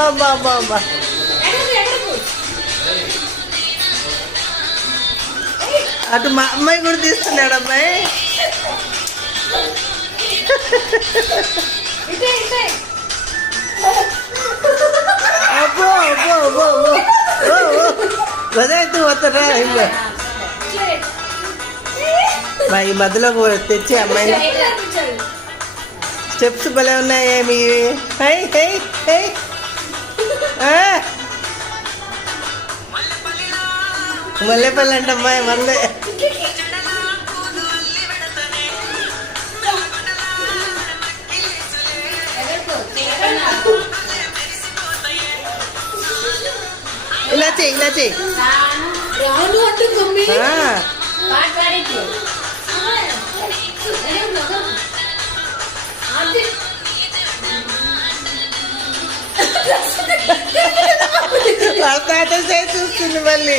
అబ్బా అబ్బా అబ్బా అబ్బా. అటు మా అమ్మాయి కూడా తీస్తున్నాడు అమ్మాయి. అబ్బో అబ్బో అబ్బో అబ్బో గదాయితూ వస్తారా ఇవ్వ మా ఈ మధ్యలో తెచ్చి అమ్మాయి స్టెప్స్ భలే ఉన్నాయి. ఏమి హై హై హై మల్లెపల్లి అంటే అమ్మాయి మల్లె. ఇలా చెయ్యి ఇలా చెయ్యి. తాత చూస్తుంది మళ్ళీ.